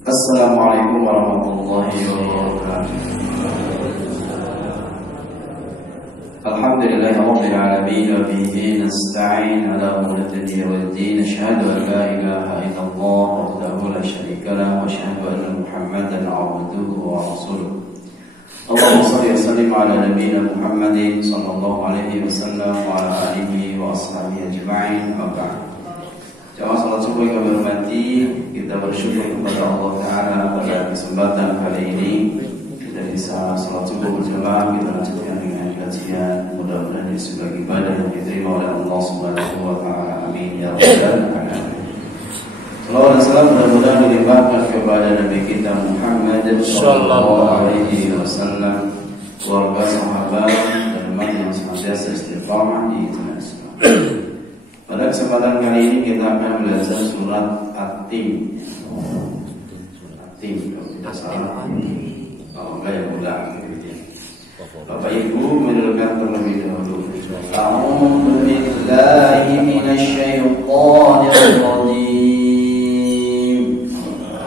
Assalamualaikum warahmatullahi wabarakatuh. Alhamdulillahirabbil alamin wa bihi nasta'in ala umuri dunya waddin. Asyhadu an la ilaha illallah wahdahu la syarika lahu wa asyhadu anna Muhammadan 'abduhu wa rasuluh. Allahumma shalli wa sallim ala nabiyyina Muhammadin sallallahu alaihi wasallam wa ala alihi wa ashabihi ajma'in. Jamaah salat subuh yang kami hormati, kita bersyukur kepada Allah Ta'ala pada kesempatan kali ini kita bisa salat subuh berjamaah. Kita lanjutkan dengan kajian, mudah-mudahan ini sebagai ibadah yang diterima oleh Allah Subhanahu wa Ta'ala. Amin ya rabbal alamin. Salawat dan salam mudah-mudahan dilimpahkan kepada Nabi kita Muhammad sallallahu alaihi wasallam, keluarga, sahabat dan umat yang senantiasa istiqamah di jalan Islam. Pada kesempatan kali ini kita akan belajar surat At-Tin. At-Tin, kalau tidak salah. Kalau enggak ya ulang. Bapak Ibu mendengarkan terlebih dahulu. A'udzu billahi minasy syaithanir rajim.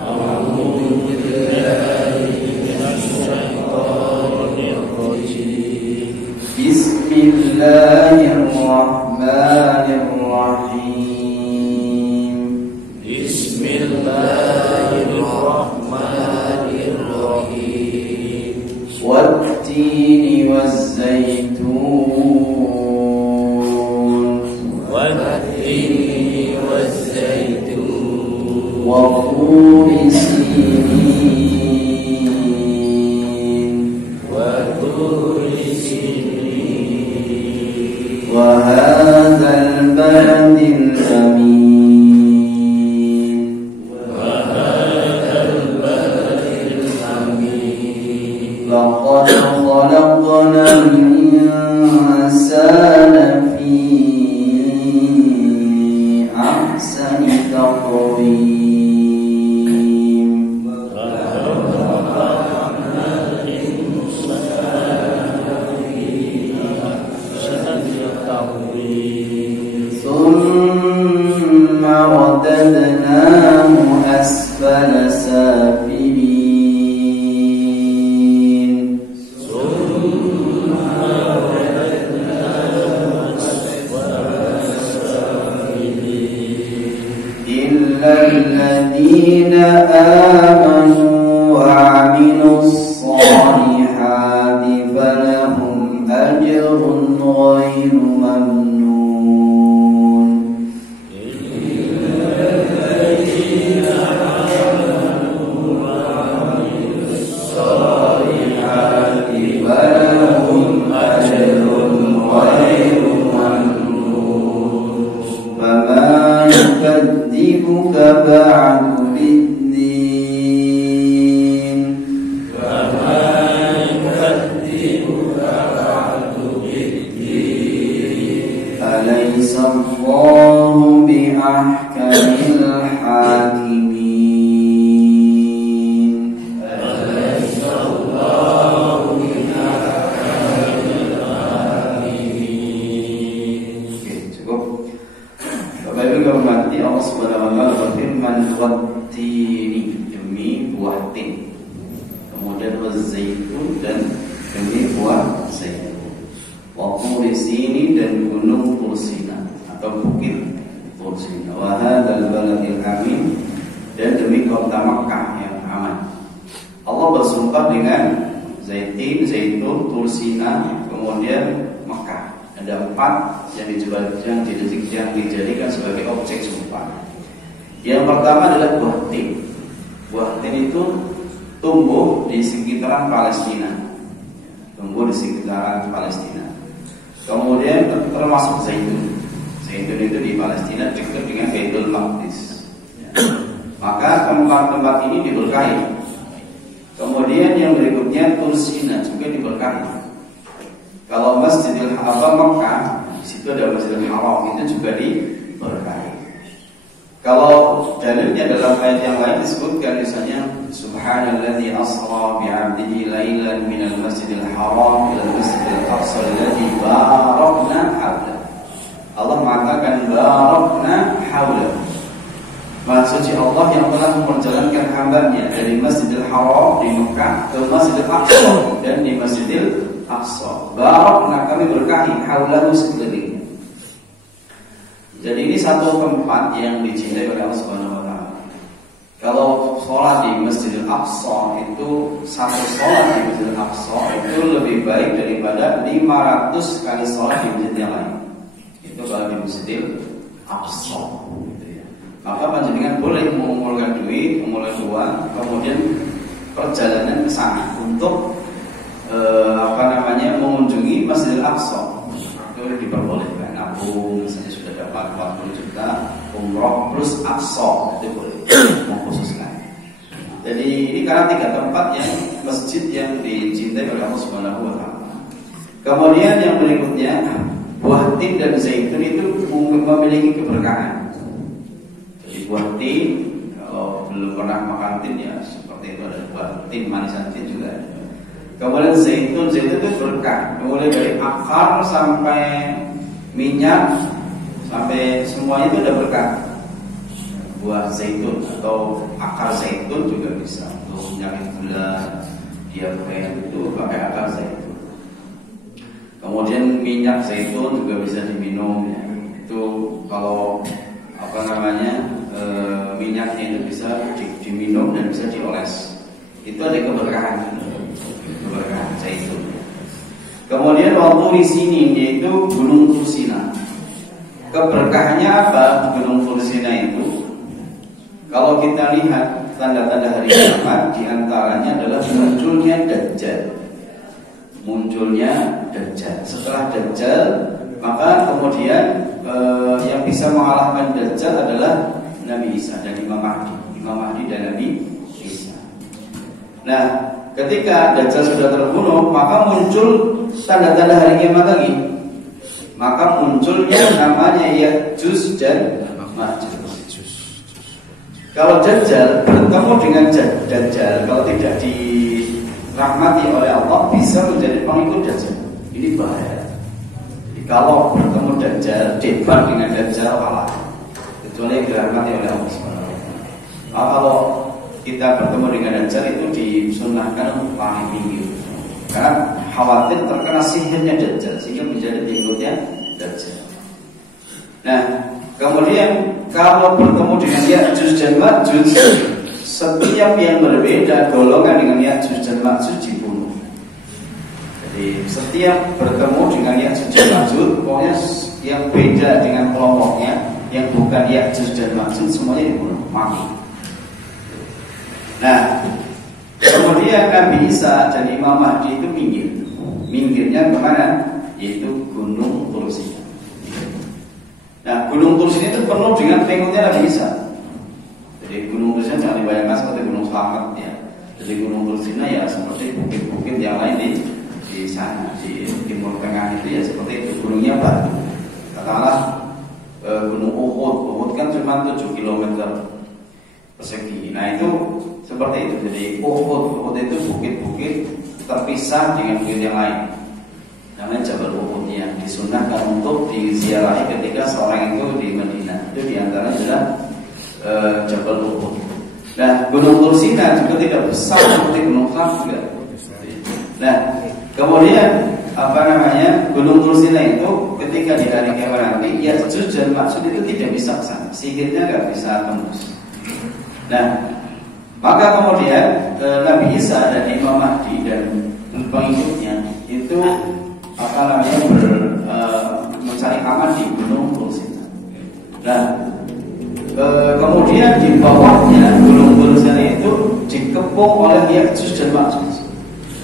A'udzu billahi minasy syaithanir rajim. Bismillahirrahmanirrahim. Bismillahirrahmanirrahim. Wat-tini waz-zaitun. Wat-tini waz-zaitun. Wa-turi sinin. Wa-turi sinin. Wa hadzal baladil amin. لقد خلقنا الإنسان في أحسن تقويم. ثم رددناه أسفل سافلين. الذين آمنوا وعملوا الصالحات فلهم أجر غير ممنون. الذين آمنوا وعملوا الصالحات فلهم أجر غير ممنون. فما يكذبك بعد بالدين. فما يكذبك بعد بالدين. أليس الله بأحكم الحاكمين. أليس الله بأحكم الحاكمين. Cukup. Bapak Ibu yang hormati, Allah Subhanahu wa taala berfirman wat-tini, demi buah tin. Kemudian waz-zaitun, dan demi buah zaitun. Wa turi sinin, dan gunung Tursina atau bukit Tursina. Wa hadzal baladil amin, dan demi kota Makkah yang aman. Allah bersumpah dengan Zaitin, Zaitun, Tursina, kemudian Makkah. Ada 4 yang dijadikan sebagai objek sumpah. Yang pertama adalah buah tin. Buah tin itu tumbuh di sekitaran Palestina. Kemudian termasuk zaitun. Zaitun itu di Palestina dekat dengan Baitul Maqdis. Maka tempat-tempat ini diberkahi. Kemudian yang berikutnya Tursina juga diberkahi. Kalau Masjidil Haram Makkah, di situ ada Masjidil Haram, itu juga diberkahi. Kalau dalilnya dalam ayat yang lain disebutkan misalnya Subhanalladzi asra bi'abdihi lailan minal masjidil haram ilal masjidil aqsa alladzi barakna hawla. Allah mengatakan barakna hawla. Maha suci Allah yang telah memperjalankan hambanya dari Masjidil Haram di Mekah ke Masjidil Aqsa dan di Masjidil Aqsa. Barakna, kami berkahi haulahu sekelilingnya. Jadi ini satu tempat yang dicintai oleh Allah Subhanahu wa taala. Kalau sholat di Masjidil Aqsa itu, satu sholat di Masjidil Aqsa itu lebih baik daripada 500 kali sholat di masjid yang lain. Itu kalau di Masjidil Aqsa. Maka panjenengan boleh mengumpulkan duit, mengumpulkan uang, kemudian perjalanan ke sana untuk mengunjungi Masjidil Aqsa. Itu diperbolehkan. Nabung misalnya sudah dapat 40 juta, umroh plus Aqsa itu boleh mengkhususkan. Jadi ini karena 3 tempat yang masjid yang dicintai oleh Allah Subhanahu wa taala. Kemudian yang berikutnya, buah tin dan zaitun itu memiliki keberkahan. Buah tin, kalau belum pernah makan tin ya seperti itu, ada buah tin, manisan tin juga. Kemudian zaitun itu berkah, mulai dari akar sampai minyak sampai semuanya itu ada berkah. Buah zaitun atau akar zaitun juga bisa untuk penyakit gula, diabetes itu pakai akar zaitun. Kemudian minyak zaitun juga bisa diminum ya. Itu kalau minyaknya itu bisa diminum dan bisa dioles. Itu ada keberkahan zaitun. Kemudian waktu di sini yaitu Gunung Tursina. Keberkahannya apa Gunung Tursina itu? Kalau kita lihat tanda-tanda hari kiamat, diantaranya adalah munculnya Dajjal. Setelah Dajjal, maka kemudian yang bisa mengalahkan Dajjal adalah Nabi Isa dan Imam Mahdi dan Nabi Isa. Nah, ketika Dajjal sudah terbunuh, maka muncul tanda-tanda hari kiamat lagi. Maka munculnya namanya Ya'juj dan Ma'juj. Kalau Dajjal bertemu dengan Dajjal, kalau tidak dirahmati oleh Allah, bisa menjadi pengikut Dajjal. Ini bahaya. Kalau bertemu Dajjal, debat dengan Dajjal kalah, kecuali yang dirahmati oleh Allah Subhanahu wa taala. Kalau kita bertemu dengan Dajjal itu disunnahkan untuk paling pinggir, karena khawatir terkena sihirnya Dajjal sehingga menjadi pengikutnya Dajjal. Nah, kemudian kalau bertemu dengan Ya'juj dan Ma'juj, setiap yang berbeda golongan dengan Ya'juj dan Ma'juj dibunuh. Jadi setiap bertemu dengan Ya'juj dan Ma'juj, pokoknya yang beda dengan kelompoknya, yang bukan Ya'juj dan Ma'juj, semuanya dibunuh, mati. Nah, kemudian Nabi Isa dan Imam Mahdi itu minggirnya kemana? Yaitu Gunung Tursina. Nah, Gunung Tursina itu penuh dengan pengikutnya Nabi Isa. Jadi Gunung Tursina jangan dibayangkan seperti Gunung Slamet ya. Jadi Gunung Tursina ya seperti bukit-bukit yang lain di sana, di Timur Tengah itu ya seperti itu, gunungnya batu. Katakanlah Gunung Uhud kan cuma 7 km persegi. Nah itu seperti itu. Jadi Uhud itu bukit-bukit terpisah dengan bukit yang lain. Namanya Jabal Uhud yang disunahkan untuk diziarahi ketika seorang itu di Madinah. Itu diantaranya adalah Jabal Uhud. Nah, Gunung Tursina juga tidak besar seperti Gunung Slamet juga. Nah, kemudian Gunung Tursina itu ketika di hari kiamat nanti, Ya'juj dan Ma'juj itu tidak bisa kesana, sihirnya nggak bisa tembus. Nah, maka kemudian Nabi Isa dan Imam Mahdi dan pengikutnya itu mencari aman di Gunung Tursina. Nah, kemudian di bawahnya Gunung Tursina itu dikepung oleh Ya'juj dan Ma'juj.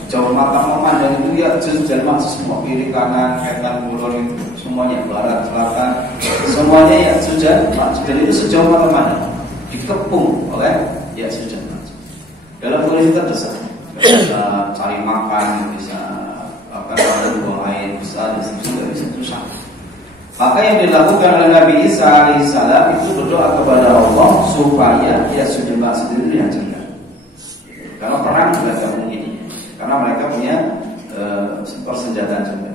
Jauh mata memandang itu Ya'juj dan Ma'juj semua, kiri kanan, kanan, kulon itu semuanya, barat, selatan, semuanya Ya'juj dan Ma'juj. Dan itu sejauh mata memandang dikepung oleh Ya'juj dan Ma'juj. Dalam kondisi terdesak, bisa cari makan, bisa buang air, bisa nggak bisa susah. Maka yang dilakukan oleh Nabi Isa alaihissalam itu berdoa kepada Allah supaya Ya'juj dan Ma'juj itu dihancurkan. Karena perang juga tidak mungkin, karena mereka punya persenjataan juga.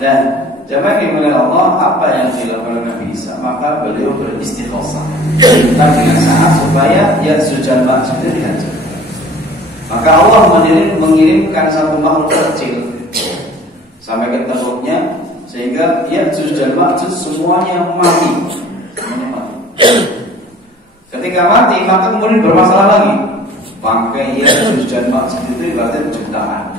Dan jamaah yang oleh Allah, apa yang dilakukan oleh Nabi Isa? Maka beliau beristighosa, minta dengan sangat supaya Ya'juj dan Ma'juj itu dihancurkan. Maka Allah mengirimkan satu makhluk kecil sampai ke teluknya, sehingga Ya'juj dan Ma'juj semuanya mati. Ketika mati, maka kemudian bermasalah lagi. Bangkai Ya'juj dan Ma'juj itu ibaratnya jutaan,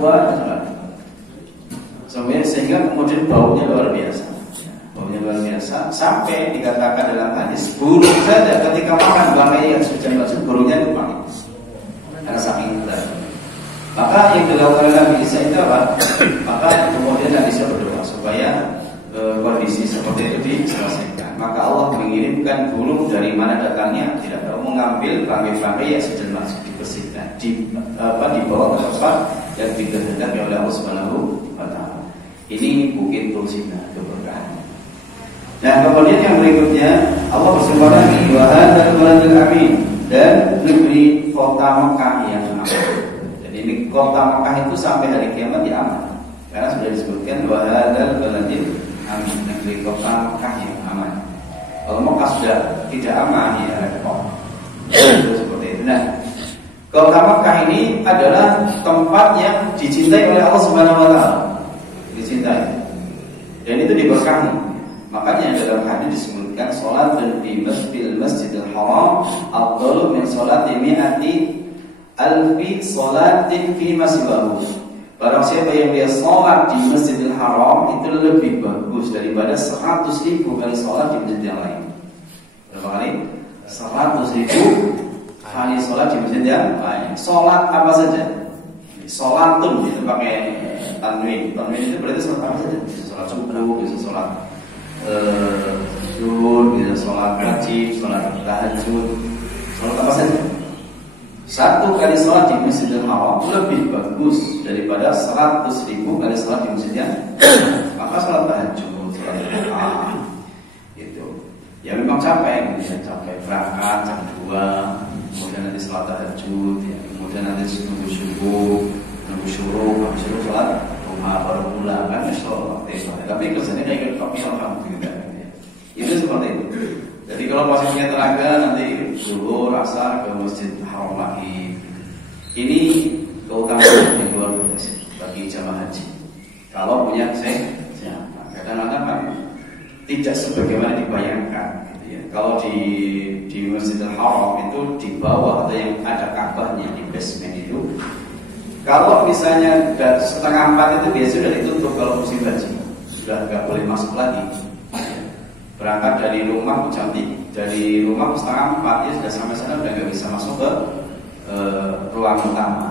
sehingga kemudian baunya luar biasa. Baunya luar biasa sampai dikatakan dalam hadis, burung saja ketika makan bangkai Ya'juj dan Ma'juj, burungnya itu mati karena saking berat. Maka yang dilakukan oleh Nabi Isa itu apa? Maka kemudian Nabi Isa berdoa supaya kondisi seperti itu diselesaikan. Maka Allah mengirimkan burung dari mana datangnya tidak tahu, mengambil bangkai-bangkai Ya'juj dan Ma'juj, dibersihkan, dibawa ke tempat yang dikehendaki oleh Allah Subhanahu wa Ta'ala. Ini Bukit Tursina, keberkahan. Nah, kemudian yang berikutnya Allah bersumpah lagi, wa hadzal baladul amin, dan negeri kota Mekah yang aman. Jadi ini kota Mekah itu sampai hari kiamat dia aman. Karena sudah disebutkan wa hadzal baladul amin, negeri kota Mekah yang aman. Kalau Mekah sudah tidak aman, ya repot. Seperti itu. Nah, kota Mekah ini adalah tempat yang dicintai oleh Allah Subhanahu wa Ta'ala. Dicintai. Dan itu diberkahi. Makanya dalam hadis disebutkan salat di Masjidil Haram afdalu min salati mi'ati alfi salatin fi masjidihi. Barang siapa yang dia salat di Masjidil Haram itu lebih bagus daripada 100.000 kali salat di masjid yang lain. Berapa kali? 100.000 kali salat di masjid yang lain. Salat apa saja? Salatun itu pakai tanwin. Tanwin itu berarti salat apa saja? Bisa salat subuh, bisa salat zuhur, bisa salat wajib, salat tahajud, salat apa saja. Satu kali salat di Masjidil Haram lebih bagus daripada 100.000 kali salat di masjid yang maka salat tahajud, salat duha itu ya memang capek, bisa capek berangkat jam 2, kemudian nanti salat tahajud, ya, kemudian nanti nunggu subuh, nunggu syuruq, habis itu salat duha baru pulang kan, insyaallah. Tapi kerjanya kayak gitu, tapi alhamdulillah. Itu seperti itu. Jadi kalau masih punya tenaga nanti zuhur, asar ke Masjid Haram lagi. Ini keutamaan yang luar biasa bagi jamaah haji. Kalau punya siapa? Kadang-kadang kan tidak sebagaimana dibayangkan. Gitu ya. Kalau di Masjidil Haram itu di bawah ada yang ada Ka'bahnya di basement itu. Kalau misalnya setengah 4 itu biasa sudah ditutup kalau musim haji, sudah nggak boleh masuk lagi. Berangkat dari rumah jam 3, dari rumah setengah 4 ya sudah sampai sana udah nggak bisa masuk ke ruang utama,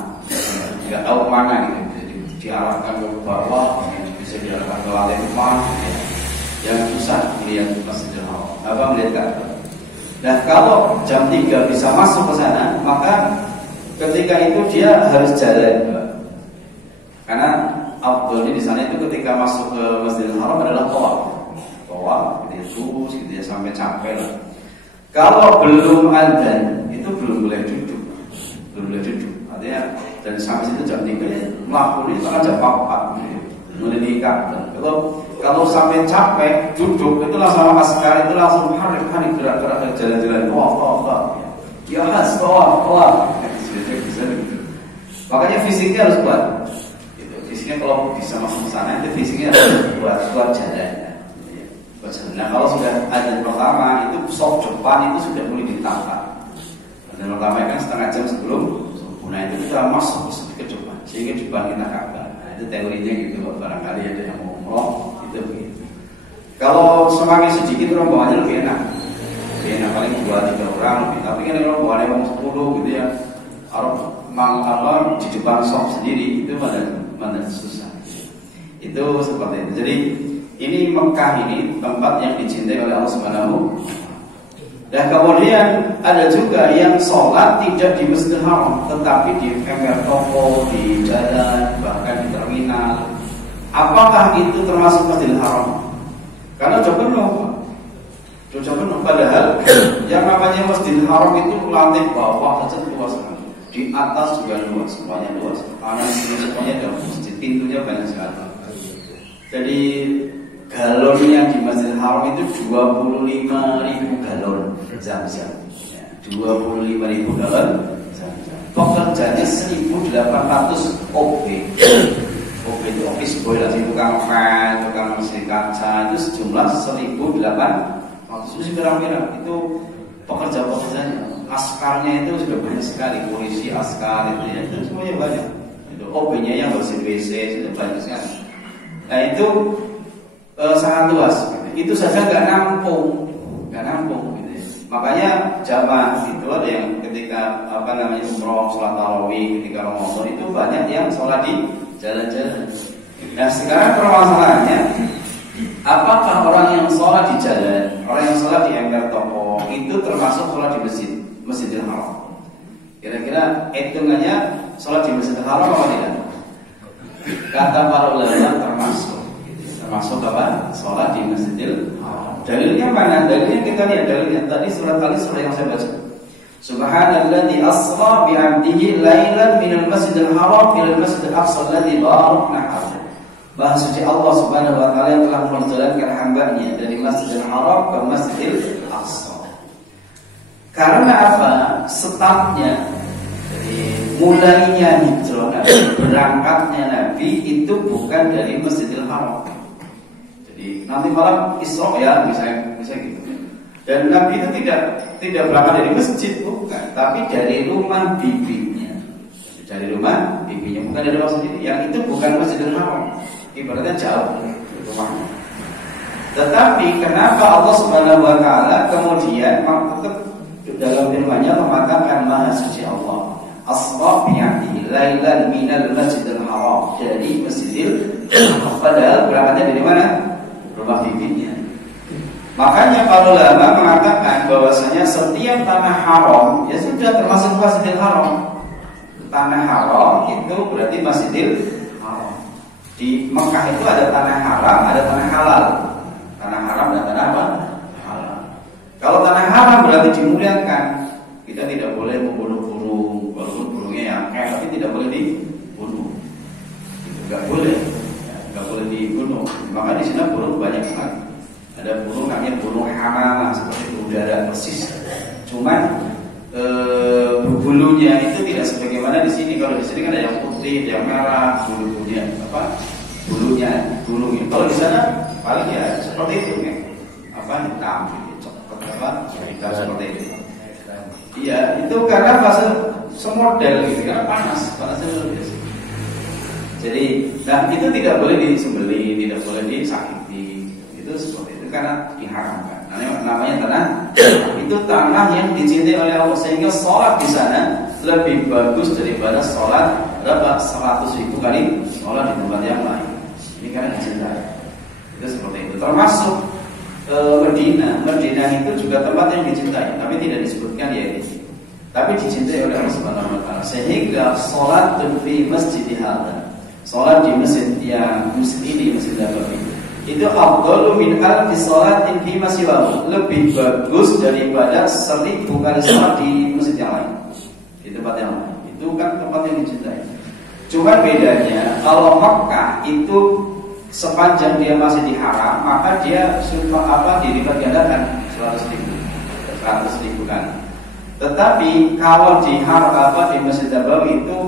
nggak tahu kemana gitu. Jadi diarahkan ke bawah, bisa diarahkan ke lantai 4, yang susah melihat Masjidil Haram, melihat Ka'bah. Nah kalau jam 3 bisa masuk ke sana, maka ketika itu dia harus jalan, karena afdolnya di sana itu ketika masuk ke Masjidil Haram adalah tawaf, terus gitu ya sampai capek lah. Kalau belum adzan itu belum boleh duduk, artinya dan sampai situ jam 3 ya melakukan itu kan jam 4 melihat Ka'bah. Kalau sampai capek duduk itu langsung askar itu langsung hari gerak jalan-jalan tawaf ya khas tawaf. Makanya fisiknya harus kuat. Gitu. Fisiknya kalau bisa masuk ke sana itu fisiknya harus kuat jalan. Nah kalau sudah adzan pertama itu soft depan itu sudah mulai ditambah. Adzan pertama kan setengah jam sebelum subuh. Nah itu sudah masuk ke depan sehingga depan kita Ka'bah. Nah itu teorinya gitu. Barangkali ada yang mau umroh itu begitu. Kalau semakin sedikit rombongannya lebih enak. Paling 2-3 orang lebih. Tapi kan rombongannya orang 10 gitu ya. Kalau di depan soft sendiri itu mana susah. Itu seperti itu. Jadi ini Mekah ini tempat yang dicintai oleh Allah Subhanahu. Dan kemudian ada juga yang sholat tidak di Masjidil Haram, tetapi di ember toko, di jalan, bahkan di terminal. Apakah itu termasuk Masjidil Haram? Karena sudah penuh. Padahal yang namanya Masjidil Haram itu lantai bawah saja luas sekali, di atas juga luas, semuanya luas. Kanan kiri semuanya ada masjid, pintunya banyak sekali. Jadi galonnya di Masjidil Haram itu 25.000 galon zam-zam. 25.000 galon zam-zam. pekerjanya 1.800 OB. OB itu office boy lah, tukang fan, tukang mesin kaca, itu sejumlah 1.800. Itu kira-kira itu pekerja-pekerjanya. Askarnya itu sudah banyak sekali, polisi, askar itu semuanya banyak. Itu OB-nya yang bersih WC sudah banyak sekali. Nah itu sangat luas. Itu saja nggak nampung. Gitu. Makanya jamaah itu ada yang ketika umroh, sholat tarawih, ketika Ramadan itu banyak yang sholat di jalan-jalan. Nah sekarang permasalahannya, apakah orang yang sholat di jalan, orang yang sholat di ember toko itu termasuk sholat di Masjidil Haram? Kira-kira hitungannya sholat di Masjidil Haram apa tidak? Kata para ulama termasuk apa? Sholat di Masjidil Haram. Dalilnya mana? Dalilnya kita lihat dalilnya tadi surat yang saya baca. Subhanalladzi asra bi 'abdihi lailan minal masjidil haram ila masjidil aqsa alladzi barakna hawlahu. Maha suci Allah Subhanahu wa taala yang telah menjalankan hamba-Nya dari Masjidil Haram ke Masjidil Aqsa. Karena apa? Startnya, jadi mulainya hijrah Nabi, berangkatnya Nabi itu bukan dari Masjidil Haram. Jadi nanti malam Isra ya, bisa gitu. Dan Nabi itu tidak berangkat dari masjid, bukan, tapi dari rumah bibinya. Dari rumah bibinya, bukan dari rumah sendiri. Yang itu bukan Masjidil Haram, ibaratnya jauh rumahnya. Tetapi kenapa Allah Subhanahu wa taala kemudian dalam firman-Nya mengatakan Maha Suci Allah, asra bi 'abdihi lailan minal masjidil haram, dari Masjidil Haram, padahal berangkatnya dari mana? Rumah bibinya. Makanya para ulama mengatakan bahwasanya setiap tanah haram ya sudah termasuk Masjidil Haram. Tanah haram itu berarti Masjidil Haram. Di Mekah itu ada tanah haram, ada tanah halal. Tanah haram dan tanah apa? Halal. Kalau tanah haram berarti dimuliakan. Kita tidak boleh membunuh burung, walaupun burungnya yang tapi tidak boleh dibunuh. Itu enggak boleh. Enggak boleh dibunuh. Maka di sana burung banyak sekali. Ada burung namanya burung hamamah, seperti udara persis. Cuman bulunya itu tidak sebagaimana di sini. Kalau di sini kan ada yang putih, ada yang merah, bulunya bulunya. Kalau di sana paling ya seperti itu kan. Hitam, hitam seperti itu. Iya, itu karena fase semodel gitu, karena panasnya luar biasa. Jadi, itu tidak boleh disembelih, tidak boleh disakiti. Itu seperti itu karena diharamkan. Namanya tanah itu tanah yang dicintai oleh Allah, sehingga sholat di sana lebih bagus daripada sholat 100.000 kali sholat di tempat yang lain. Ini karena dicintai. Itu seperti itu. Termasuk Medina itu juga tempat yang dicintai, tapi tidak disebutkan ya ini. Tapi dicintai oleh Allah Subhanahu wa taala, sehingga sholat fi masjid hadza, sholat di masjid ini, Masjid Nabawi, itu afdalu min alfi sholatin fi masjidihi, lebih bagus daripada 1.000 kali sholat di masjid yang lain, di tempat yang lain. Itu kan tempat yang dicintai. Cuma bedanya kalau Mekah itu sepanjang dia masih di haram, maka dia dilipat gandakan 100.000 kan. Tetapi kalau di haram di Masjid Nabawi itu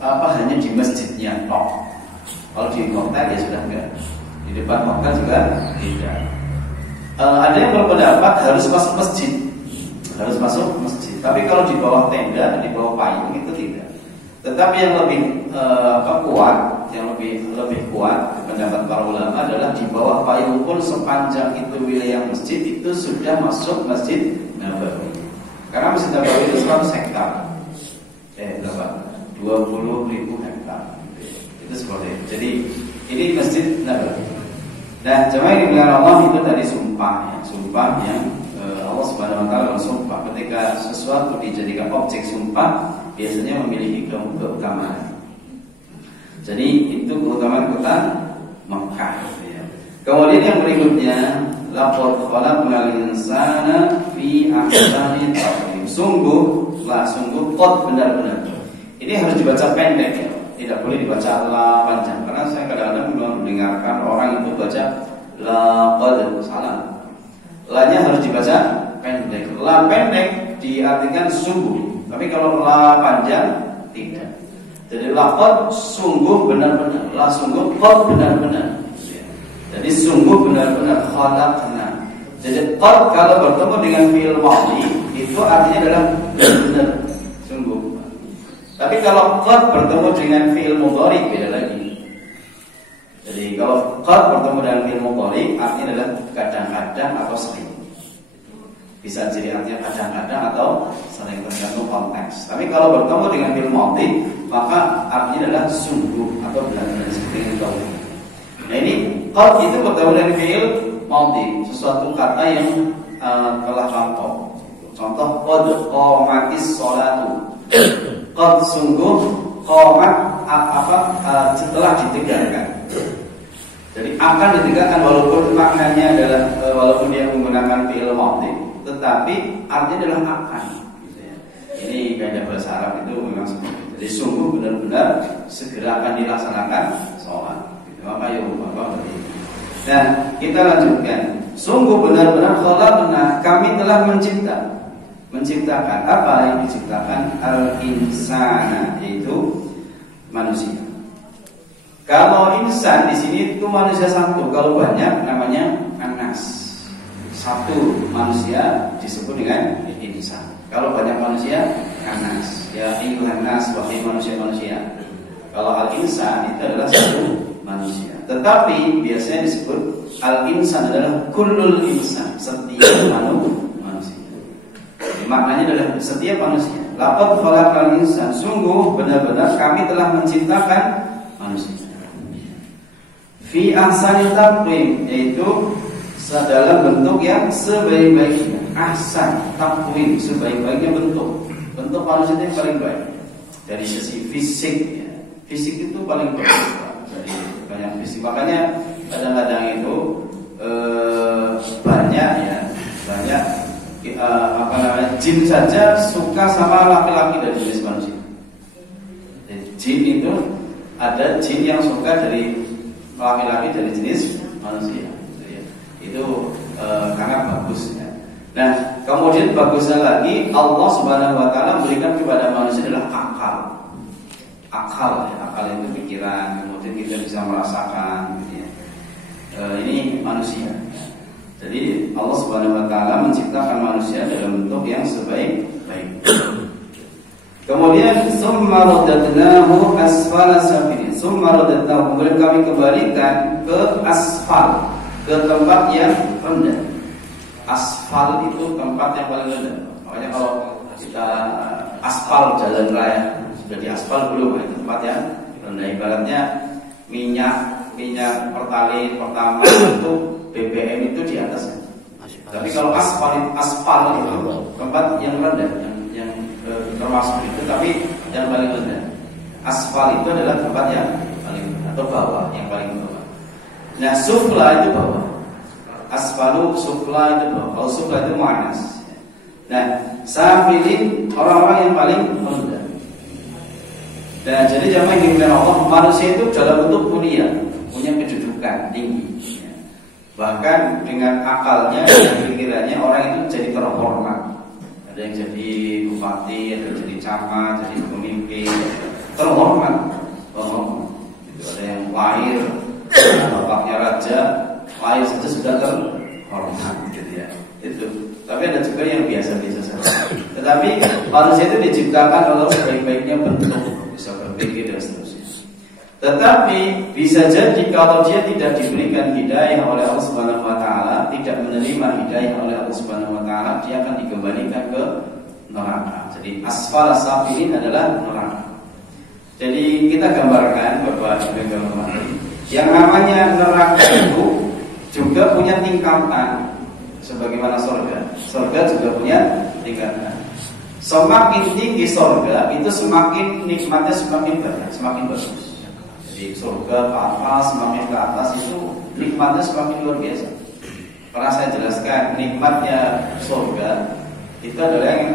hanya di masjidnya tok. Kalau di hotel ya sudah enggak. Di depan hotel juga tidak. Ada yang berpendapat harus masuk masjid. Tapi kalau di bawah tenda, di bawah payung itu tidak. Tetapi yang lebih kuat, pendapat para ulama adalah di bawah payung pun sepanjang itu wilayah masjid itu sudah masuk Masjid Nabawi. Karena Masjid Nabawi itu 100 hektar. Berapa? 20.000 hektar. Itu seperti itu. Jadi ini Masjid Nabawi. Dan jemaah yang dimuliakan Allah itu tadi sumpah yang Allah Subhanahu wa taala bersumpah. Ketika sesuatu dijadikan objek sumpah, biasanya memiliki keutamaan. Jadi itu keutamaan kota Mekah. Kemudian yang berikutnya, laqad khalaqnal insana fi ahsani taqwim. Sungguh qad benar-benar. Ini harus dibaca pendek ya. Tidak boleh dibaca la panjang, karena saya kadang-kadang mendengarkan orang itu baca laqad, salah. La-nya harus dibaca pendek. La pendek diartikan sungguh. Tapi kalau la panjang tidak. Jadi laqad sungguh benar-benar, la sungguh qad benar-benar. Jadi sungguh benar-benar khalaqna. Jadi qad kalau bertemu dengan fi'il madhi itu artinya adalah benar-benar sungguh. Tapi kalau qad bertemu dengan fi'il mudhari beda lagi. Jadi kalau qad bertemu dengan fi'il mudhari artinya adalah kadang-kadang atau sering. Bisa jadi artinya kadang-kadang atau sering tergantung konteks. Tapi kalau bertemu dengan fi'il madhi maka artinya adalah sungguh atau benar-benar seperti itu. Nah ini qad itu bertemu dengan fi'il madhi, sesuatu kata yang telah contoh. Contoh qad qamatis sholatu. Qad sungguh qamat setelah ditegakkan. Jadi akan ditegakkan walaupun maknanya adalah walaupun dia menggunakan fi'il madhi, tetapi artinya adalah akan. Gitu ya. Ini kaidah bahasa Arab itu memang seperti itu. Jadi sungguh benar-benar segera akan dilaksanakan sholat. Gitu. Maka ya Bapak berarti. Nah kita lanjutkan. Sungguh benar-benar khalaqna, kami telah menciptakan apa yang diciptakan al-insana, yaitu manusia. Kalau insan di sini itu manusia satu, kalau banyak namanya anas. Satu manusia disebut dengan insan. Kalau banyak manusia anas. Ya ayyuhan nas, wahai manusia-manusia. Kalau al-insan itu adalah satu manusia. Tetapi biasanya disebut al-insan adalah kullul insan, setiap manusia. Jadi, maknanya adalah setiap manusia. Laqad khalaqal insan, sungguh benar-benar kami telah menciptakan manusia. Fi ahsani taqwim, yaitu dalam bentuk yang sebaik-baiknya. Ahsan taqwim, sebaik-baiknya bentuk. Bentuk manusia itu yang paling baik dari sisi fisik ya. Fisik itu paling baik dari banyak fisik. Makanya kadang-kadang itu banyak jin saja suka sama laki-laki dari jenis manusia. Jadi, jin itu ada jin yang suka dari laki-laki dari jenis manusia. Jadi, itu sangat bagus ya. Nah, kemudian bagusnya lagi Allah Subhanahu wa taala berikan kepada manusia adalah akal. Akal ya, akal itu pikiran, kemudian kita bisa merasakan gitu ya. Ini manusia. Jadi Allah Subhanahu wa taala menciptakan manusia dalam bentuk yang sebaik-baik. Kemudian summa radadnahu asfala safilin. Summa radadnahu, kemudian kami kembalikan ke asfal, ke tempat yang rendah. Asfal itu tempat yang paling rendah. Makanya kalau kita aspal jalan raya sudah diaspal belum, itu tempat yang rendah. Ibaratnya minyak pertalite pertama itu BBM itu di atasnya. Tapi kalau aspal itu tempat yang rendah, yang termasuk itu, tapi yang paling rendah. Aspal itu adalah tempat yang paling atau bawah, yang paling bawah. Nah, sufla itu bawah. Asfalu sufla itu bawah. Kalau sufla itu muannas. Nah, safilin orang-orang yang paling rendah. Dan jadi jamaah yang dimuliakan Allah, manusia itu dalam bentuk mulia, punya kedudukan tinggi. Bahkan dengan akalnya dan pikirannya orang itu jadi terhormat. Ada yang jadi bupati, ada yang jadi camat, jadi pemimpin, terhormat. Itu ada yang lahir, bapaknya raja, lahir saja sudah terhormat, gitu ya. Itu. Tapi ada juga yang biasa-biasa saja. Tetapi manusia itu diciptakan oleh sebaik-baiknya bentuk, bisa berpikir dan seterusnya. Tetapi bisa jadi kalau dia tidak diberikan hidayah oleh Allah Subhanahu wa taala, tidak menerima hidayah oleh Allah Subhanahu wa taala, dia akan dikembalikan ke neraka. Jadi asfal safilin adalah neraka. Jadi kita gambarkan Bapak Ibu teman-teman, yang namanya neraka itu juga punya tingkatan sebagaimana surga. Surga juga punya tingkatan. Semakin tinggi surga itu semakin nikmatnya semakin banyak, semakin bagus. Di surga ke atas, semakin ke atas itu nikmatnya semakin luar biasa. Pernah saya jelaskan nikmatnya surga itu adalah yang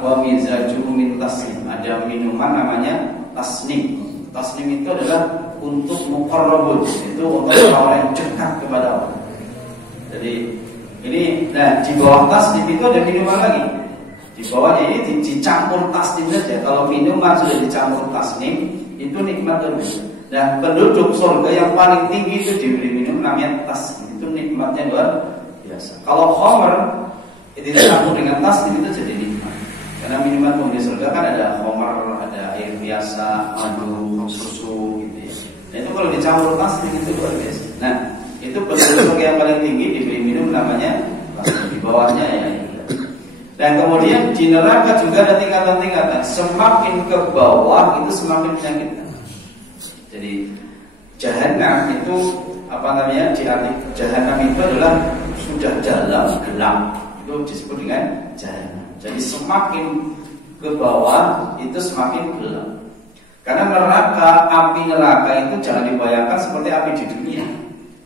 wa mizajuhu min tasnim. Ada minuman namanya tasnim. Tasnim itu adalah untuk muqarrabun, itu untuk orang yang dekat kepada Allah. Jadi ini, nah di bawah tasnim itu ada minuman lagi. Di bawahnya ini dicampur tasnim saja. Kalau minuman sudah dicampur tasnim, itu nikmat terus. Nah, penduduk surga yang paling tinggi itu diberi minum namanya tasnim. Itu nikmatnya luar biasa. Kalau khamr itu dicampur dengan tasnim itu jadi nikmat. Karena minuman penghuni surga kan ada khamr, ada air biasa, madu, susu gitu ya. Nah, itu kalau dicampur tasnim itu luar biasa. Nah, itu penduduk surga yang paling tinggi diberi minum namanya tasnim. Di bawahnya ya. Dan kemudian di neraka juga ada tingkatan-tingkatan. Semakin ke bawah itu semakin menyakitkan. Jadi Jahannam itu apa namanya? Di arti Jahannam itu adalah sudah dalam gelap. Itu disebut dengan Jahannam. Jadi semakin ke bawah itu semakin gelap. Karena neraka, api neraka itu jangan dibayangkan seperti api di dunia.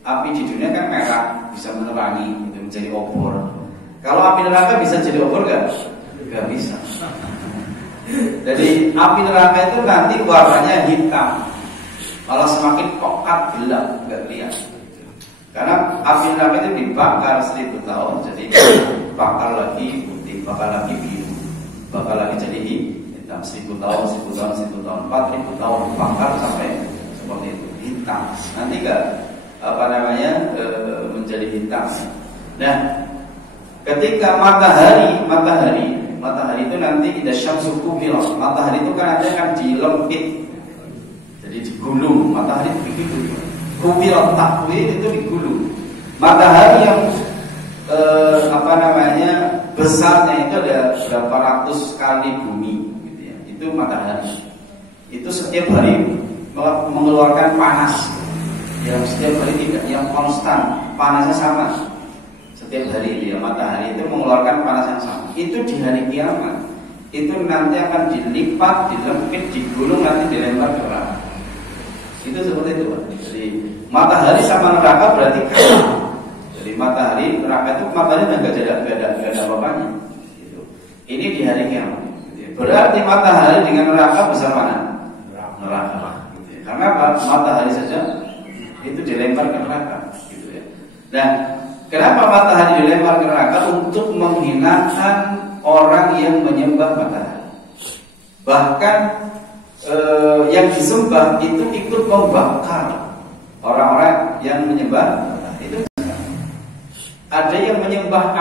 Api di dunia kan merah, bisa menerangi, itu menjadi obor. Kalau api neraka bisa jadi obor gak? Gak bisa. Jadi api neraka itu nanti warnanya hitam, malah semakin pekat gelap, gak lihat. Karena api neraka itu dibakar 1000 tahun, jadi bakar lagi putih, bakar lagi biru, bakar lagi jadi hitam 1000 tahun, 1000 tahun, 1000 tahun, 4000 tahun bakar sampai seperti itu hitam. Nanti gak apa namanya menjadi hitam. Nah, ketika matahari itu nanti tidak syamsu kubirat. Matahari itu kan ada kan dilempit, jadi digulung. Matahari itu begitu. Kubirat takwil itu digulung. Matahari yang apa namanya besarnya itu ada berapa ratus kali bumi, gitu ya. Itu matahari. Itu setiap hari mengeluarkan panas. Yang setiap hari tidak, yang konstan, panasnya sama. Setiap hari dia matahari itu mengeluarkan panas yang sama. Itu di hari kiamat itu nanti akan dilipat, dilempit, digulung, nanti dilempar ke neraka. Itu seperti itu, Pak. Jadi matahari sama neraka berarti kalah. Jadi matahari neraka itu matahari nggak ada apa-apanya. Gitu. Ini di hari kiamat. Gitu. Berarti matahari dengan neraka besar mana? Neraka. Gitu. Karena apa? Matahari saja itu dilempar ke neraka. Gitu ya. Nah, kenapa matahari dilempar ke neraka? Untuk menghinakan orang yang menyembah matahari. Bahkan yang disembah itu ikut membakar orang-orang yang menyembah matahari. Itu ada yang menyembah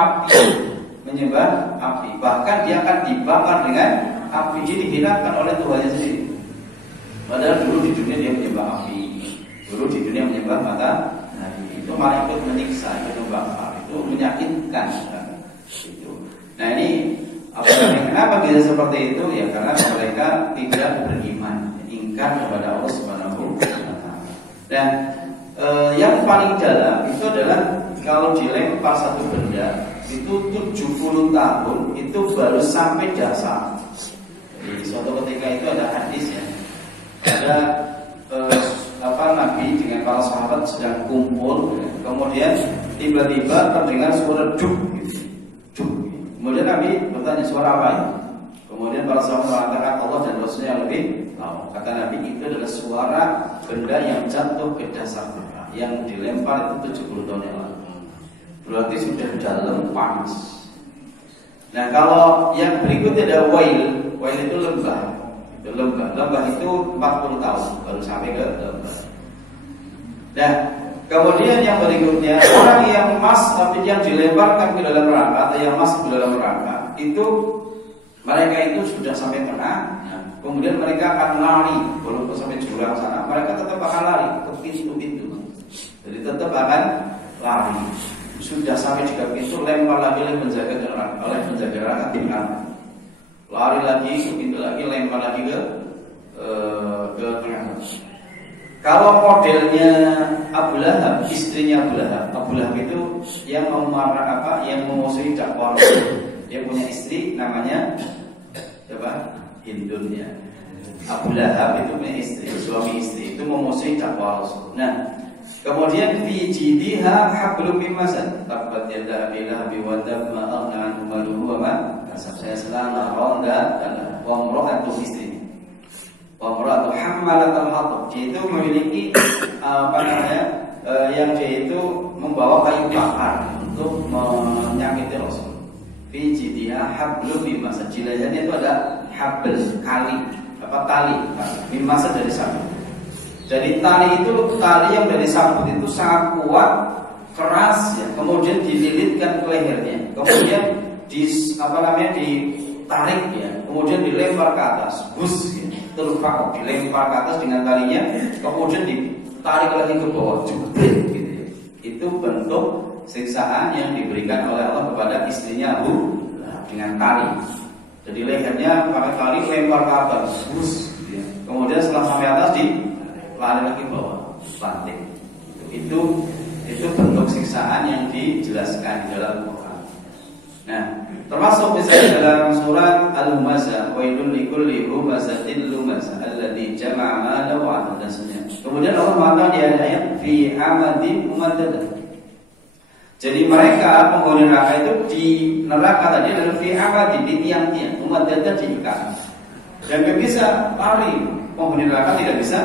api, bahkan dia akan dibakar dengan api. Jadi dihinakan oleh Tuhannya sendiri. Padahal dulu di dunia dia menyembah api, dulu di dunia menyembah matahari. Itu malah ikut menyiksa, ikut membakar, itu menyakitkan kan? Itu. Nah ini kenapa bisa seperti itu? Ya karena mereka tidak beriman, ingkar kepada Allah Subhanahu wa Ta'ala. Dan yang paling dalam itu adalah kalau dilempar satu benda itu 70 tahun itu baru sampai dasar. Jadi suatu ketika itu ada hadis ya, ada Nabi dengan para sahabat sedang kumpul, kemudian tiba-tiba terdengar suara duk, gitu. Duk. Kemudian Nabi bertanya, suara apa ini? Kemudian para sahabat mengatakan Allah dan Rasulnya yang lebih tahu. Kata Nabi, itu adalah suara benda yang jatuh ke dasar neraka, yang dilempar itu 70 tahun yang lalu. Berarti sudah dalam panas. Nah kalau yang berikutnya ada wail itu lembah. Lembah itu 40 tahun baru sampai ke lembah. Nah kemudian yang berikutnya orang yang tapi yang dilemparkan ke dalam neraka atau yang masuk ke dalam neraka itu mereka itu sudah sampai tengah. Kemudian mereka akan lari walaupun sampai jurang sana, mereka tetap akan lari ke pintu-pintu. Jadi tetap akan lari. Sudah sampai di pintu, lempar lagi oleh penjaga neraka, tinggal lari lagi ke pintu lagi, lempar lagi ke tengah. Kalau modelnya Abu Lahab, istrinya Abu Lahab itu yang memarah yang memusuhi dakwah Rasul. Dia punya istri namanya siapa? Hindunnya. Abu Lahab itu punya istri, suami istri itu memusuhi dakwah Rasul. Nah, kemudian fi jidiha hablum min masad. Tabat yada Abi Lahab wa tab ma aghna anhu maluhu wa ma kasab. Saya selama ronda dan wamra'atu istri. Wamra'atu hammalatul hatab. Dia itu memiliki yang dia itu membawa kayu bakar untuk menyakiti Rasul. Fi jidiha hablum min masad. Jilahnya itu ada habl, kali, tali min masad dari sabut. Jadi tali yang dari sabut itu sangat kuat, keras ya. Kemudian dililitkan ke lehernya. Kemudian ditarik ya. Kemudian dilempar ke atas. Bus ya. Terfak dilempar ke atas dengan talinya. Kemudian ditarik lagi ke bawah. Jebret gitu ya. Itu bentuk siksaan yang diberikan oleh Allah kepada istrinya Abu Lahab dengan tali. Jadi lehernya pakai tali lempar ke atas. Bus gitu ya. Kemudian setelah sampai atas lari lagi bawah, lantik. Itu bentuk siksaan yang dijelaskan di dalam Quran. Nah, termasuk misalnya dalam surat Al-Humazah, wailul likulli humazatin lumazah alladzi jama'a malahu wa addada. Kemudian Allah mengatakan di ayat fi amadin mumaddadah. Jadi mereka penghuni neraka itu di neraka tadi adalah fi amadin, di tiang-tiang, mumaddadah diikat. Dan tidak bisa lari, penghuni neraka tidak bisa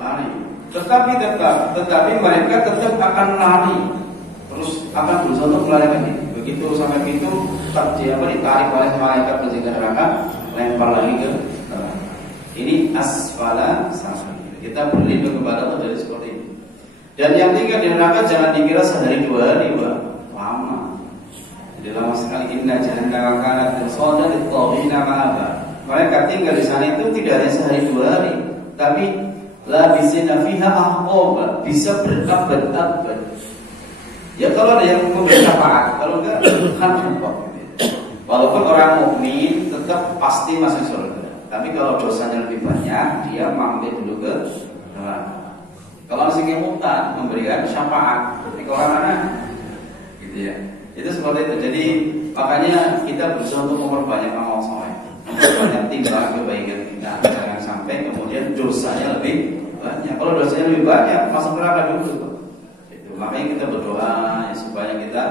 lari. Tetapi mereka tetap akan lari, terus akan berusaha untuk melarikan diri. Begitu sampai itu ditarik oleh malaikat penjaga neraka, lempar lagi ke neraka. Ini asfala safilin. Kita berlindung kepada Allah dari seperti ini. Dan yang tinggal di neraka jangan dikira sehari 2 hari, lama. Jadi lama sekali. Inna jahannama kanat mirsada lit-taghina ma'aba. Mereka tinggal di sana itu tidak hanya sehari 2 hari, tapi labisina fiha ahqaba, bisa berabad-abad. Ya kalau ada yang memberi syafaat, kalau enggak kan repot. Walaupun orang mukmin tetap pasti masuk surga. Tapi kalau dosanya lebih banyak, dia mampir dulu ke neraka. Kalau masih kemutan memberikan syafaat, ini orang mana? Gitu ya. Itu seperti itu. Jadi makanya kita berusaha untuk memperbanyak amal soleh. Banyak tinggal kebaikan kita, jangan sampai kemudian dosanya lebih banyak. Kalau dosanya lebih banyak, masuk neraka dulu. Itu makanya kita berdoa ya, supaya kita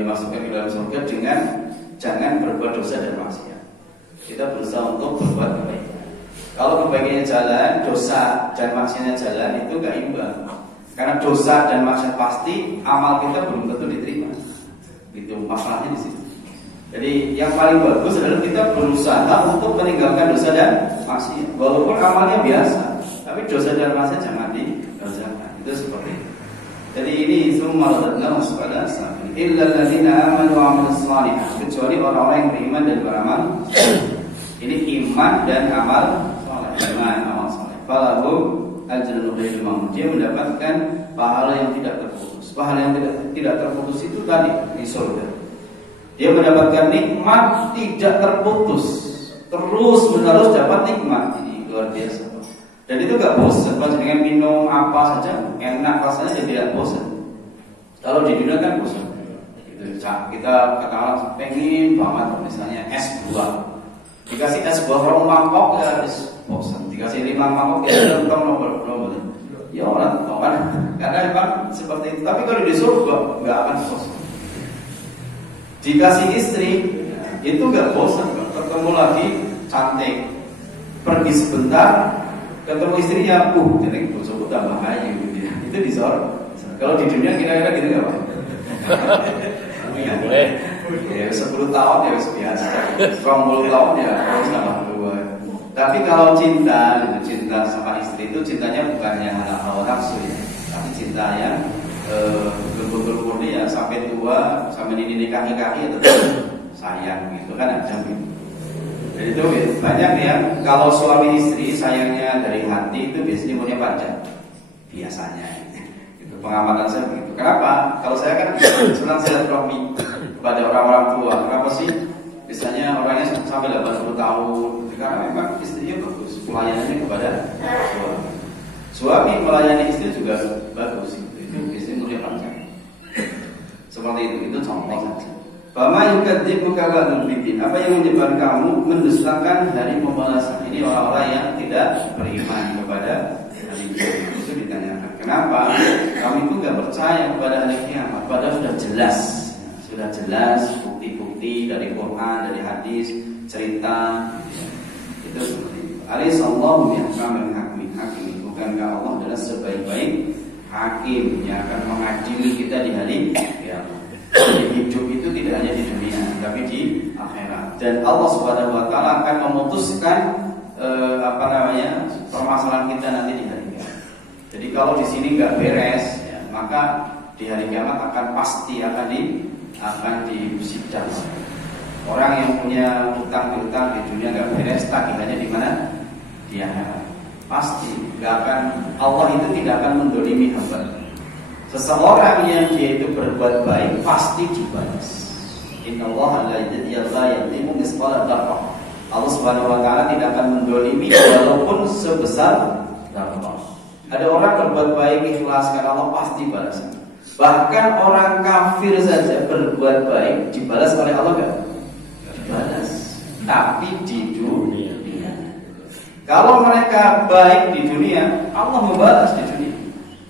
dimasukkan ke dalam surga dengan jangan berbuat dosa dan maksiat. Kita berusaha untuk berbuat kebaikan. Kalau kebaikannya jalan, dosa dan maksiatnya jalan, itu gak imbang. Karena dosa dan maksiat pasti, amal kita belum tentu diterima. Itu masalahnya di situ. Jadi yang paling bagus adalah kita berusaha untuk meninggalkan dosa dan maksiat. Walaupun amalnya biasa, tapi dosa dan maksiat jangan dikerjakan. Itu seperti itu. Jadi ini semua adalah waspada safin. Illa alladziina aamanu wa 'amilus shalihaat. Kecuali orang-orang yang beriman dan beramal. Ini iman dan amal saleh. Iman amal saleh. Falahu ajrun ghairu mamnun. Dia mendapatkan pahala yang tidak terputus. Pahala yang tidak terputus itu tadi di surga. Dia mendapatkan nikmat tidak terputus, terus menerus dapat nikmat. Ini luar biasa. Dan itu gak bosan. Kalau dengan minum apa saja enak rasanya, jadi tidak bosan. Kalau di dunia kan bosan. Kita katakan pengen banget misalnya es buah. Dikasih es buah rong mangkok ya harus bosan. Dikasih 5 mangkok ya tong nomor. Ya orang tahu kan? Karena memang seperti itu. Tapi kalau di surga nggak akan bosan. Dikasih istri itu nggak bosan, ketemu lagi cantik, pergi sebentar ketemu istrinya, jadi bosanku tambah aja gitu ya. Itu di surga. Kalau di dunia kira-kira gitu nggak pak? Ya boleh. Ya 10 tahun ya biasa, 20 tahun ya harus tambah 2. Tapi kalau cinta sama istri itu cintanya bukannya hawa nafsu ya, tapi cinta yang betul-betul murni ya, sampai tua, sampai nikah ya tetap sayang gitu kan, ada gitu. Jadi itu banyak ya, kalau suami istri sayangnya dari hati itu biasanya umurnya panjang biasanya. Itu pengamatan saya begitu. Kenapa? Kalau saya kan senang silaturahmi kepada orang-orang tua. Kenapa sih? Misalnya orangnya sampai 80 tahun, karena memang istrinya bagus, pelayanannya kepada suami. Suami melayani istri juga bagus. Seperti itu contoh saja. Fama yukadzibuka ba'dul bidin. Apa yang menyebabkan kamu mendustakan hari pembalasan? Ini orang-orang yang tidak beriman kepada hari kiamat. Itu ditanyakan. Kenapa? Kamu itu tidak percaya kepada hari kiamat? Padahal sudah jelas bukti-bukti dari Quran, dari hadis, cerita. Itu seperti itu. Alisallahu yahkamul hakim. Bukankah Allah adalah sebaik-baik hakim yang akan mengadili kita di hari kiamat. Jadi hidup itu tidak hanya di dunia, tapi di akhirat. Dan Allah Subhanahu wa taala akan memutuskan permasalahan kita nanti di hari kiamat. Jadi kalau di sini nggak beres, ya, maka di hari kiamat akan pasti akan disidang. Orang yang punya utang di dunia nggak beres, tagihannya di mana? Di akhirat. Pasti nggak akan, Allah itu tidak akan mendolimi hamba. Seseorang yang dia itu berbuat baik pasti dibalas. Innallaha la yadhlimu mithqala dzarrah. Allah Subhanahu wa taala tidak akan mendolimi walaupun sebesar dzarrah. Ada orang berbuat baik ikhlas karena Allah pasti balas. Bahkan orang kafir saja berbuat baik dibalas oleh Allah enggak? Dibalas. Tapi di dunia. Kalau mereka baik di dunia, Allah membalas di dunia.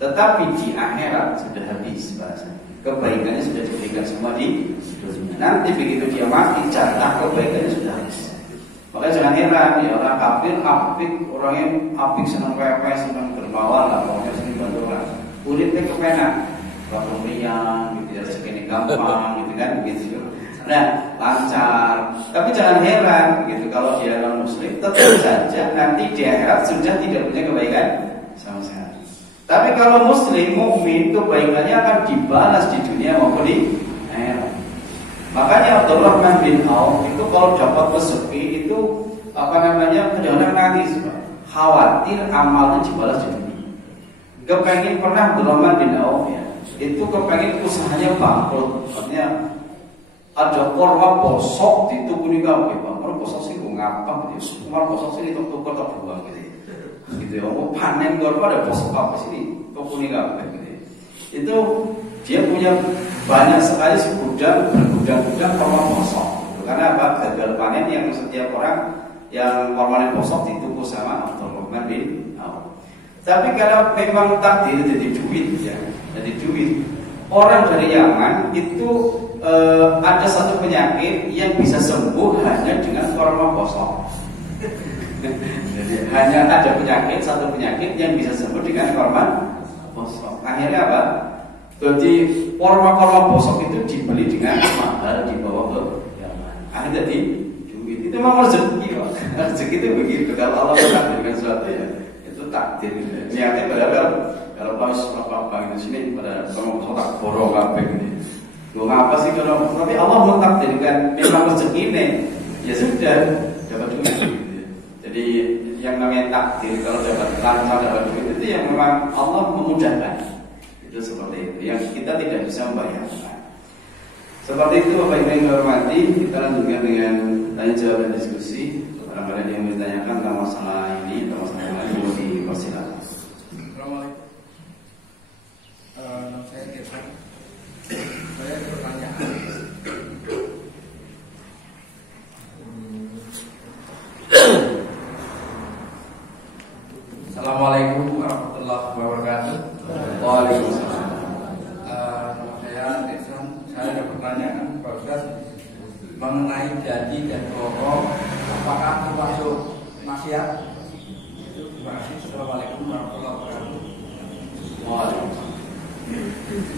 Tetapi di akhirat sudah habis balasan. Kebaikannya sudah diberikan semua di dunia. Nanti begitu dia mati, jatah kebaikannya sudah habis. Makanya jangan heran ya, orang kafir apik, orang yang apik senang pepe, senang dermawan lah, pokoknya senang bantu orang. Kulitnya kepenak, pemberian, gitu ya, segini gampang, gitu kan, begitu. Nah, lancar. Tapi jangan heran, gitu, kalau dia non muslim, tetap saja nanti di akhirat sudah tidak punya kebaikan sama sekali. Tapi kalau muslim, mukmin, kebaikannya akan dibalas di dunia maupun di akhirat. Makanya Abdurrahman bin Auf itu kalau dapat rezeki itu kadang-kadang nangis, khawatir amalnya dibalas di dunia. Kepengen pernah Abdurrahman bin Auf ya, itu kepengen usahanya bangkrut, artinya ada korma bosok di tubuh ini kabeh, korma bosok sih gue ngapa gitu, korma bosok sih itu tuh kota buang gitu ya, mau panen korma ada bosok apa sini, tubuh ini kabeh gitu. Itu dia punya banyak sekali bergudang-gudang korma bosok. Karena apa? Gagal panen yang setiap orang yang kormanya bosok dituku sama Abdurrahman bin Auf. Tapi kalau memang takdir jadi duit ya, jadi duit. Orang dari Yaman itu ada satu penyakit yang bisa sembuh hanya dengan korma bosok. Jadi hanya ada satu penyakit yang bisa sembuh dengan korma bosok. Akhirnya apa? Jadi korma bosok itu dibeli dengan mahal dibawa ke Yaman. Akhirnya jadi duit. Itu memang rezeki, Pak. Rezeki itu begitu. Kalau Allah mentakdirkan sesuatu ya, itu takdir. Niatnya padahal kalau pas apa-apa di sini pada korma bosok tak borong kabeh gitu. Gue ngapa sih kalau, tapi Allah mentakdirkan memang rezeki ini, ya sudah dapat duit. Gitu. Jadi yang namanya takdir kalau dapat lancar dapat duit itu yang memang Allah memudahkan. Itu seperti itu, yang kita tidak bisa membayangkan. Seperti itu Bapak Ibu yang dihormati, kita lanjutkan dengan tanya jawab dan diskusi. Barangkali yang ditanyakan tentang masalah ini, tentang masalah yang lain, boleh dipersilakan. Assalamualaikum. Saya Irfan. Saya ada pertanyaan. Assalamualaikum warahmatullahi wabarakatuh. Waalaikumsalam. Saya Irfan. Saya ada pertanyaan Pak Ustaz mengenai janji dan bohong. Apakah termasuk maksiat? Terima kasih. Assalamualaikum warahmatullahi wabarakatuh. Waalaikumsalam.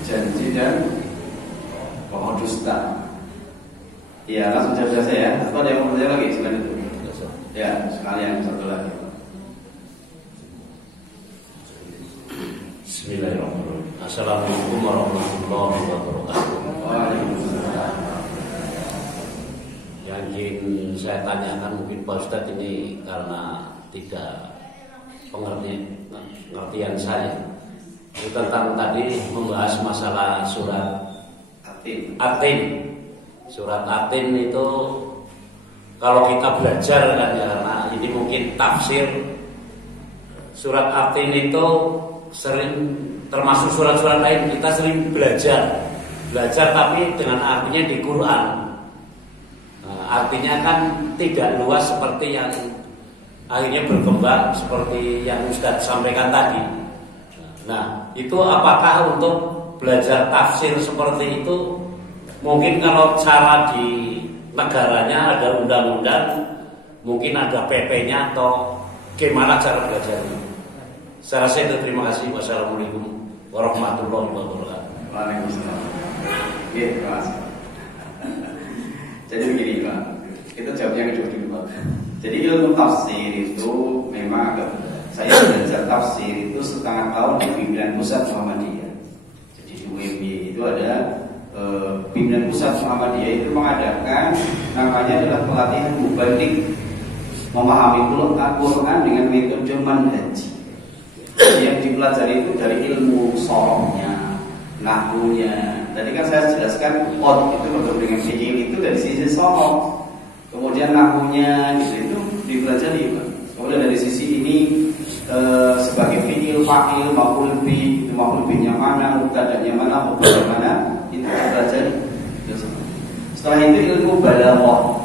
Janji dan bohong dusta. Iya, langsung jawab saya ya. Atau ada yang mau bertanya lagi selain itu? Ya, sekalian satu lagi. Bismillahirrahmanirrahim. Assalamualaikum warahmatullahi wabarakatuh. Waalaikumsalam. Yang ingin saya tanyakan mungkin Pak Ustadz ini karena tidak pengertian saya. Itu tentang tadi membahas masalah surat Atin. Surat Atin itu kalau kita belajar kan ya, karena ini mungkin tafsir surat Atin itu sering termasuk surat-surat lain kita sering belajar tapi dengan artinya di Quran. Artinya kan tidak luas seperti yang akhirnya berkembang seperti yang Ustadz sampaikan tadi. Nah, itu apakah untuk belajar tafsir seperti itu mungkin kalau cara di negaranya ada undang-undang, mungkin ada PP-nya atau gimana cara belajarnya? Saya rasa itu, terima kasih. Wassalamualaikum warahmatullahi wabarakatuh. Waalaikumsalam. Terima kasih. Jadi begini Pak, kita jawab yang kedua dulu Pak. Jadi ilmu tafsir itu memang agak saya belajar tafsir itu setengah tahun di pimpinan pusat Muhammadiyah. Jadi di UMY itu ada pimpinan pusat Muhammadiyah itu mengadakan namanya adalah pelatihan mubalik memahami Al-Quran dengan metode manhaj. Yang dipelajari itu dari ilmu sorofnya, nahwunya. Tadi kan saya jelaskan qad itu bertemu dengan fi'il itu dari sisi sorof. Kemudian nahwunya gitu itu dipelajari Pak. Kemudian dari sisi ini sebagai fi'il, fa'il, maf'ul bi, itu maf'ul bi-nya mana, mubtada'nya mana, mubtada' mana, itu dipelajari. Setelah itu ilmu balaghah.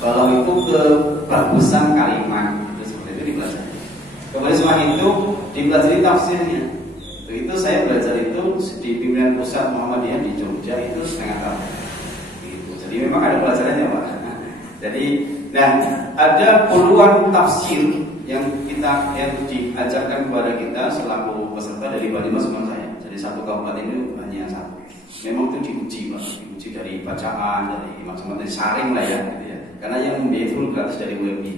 Kalau itu kebagusan kalimat itu seperti itu dipelajari. Kemudian setelah itu dipelajari tafsirnya. Itu saya belajar itu di pimpinan pusat Muhammadiyah di Jogja itu setengah tahun. Gitu. Jadi memang ada pelajarannya Pak. Jadi, nah ada puluhan tafsir yang diajarkan kepada kita selaku peserta dari Bali Mas teman saya. Jadi satu kabupaten itu hanya satu. Memang itu diuji Pak, diuji dari bacaan, dari macam-macam, dari saring lah ya, gitu ya. Karena yang membiayai full gratis dari UMY.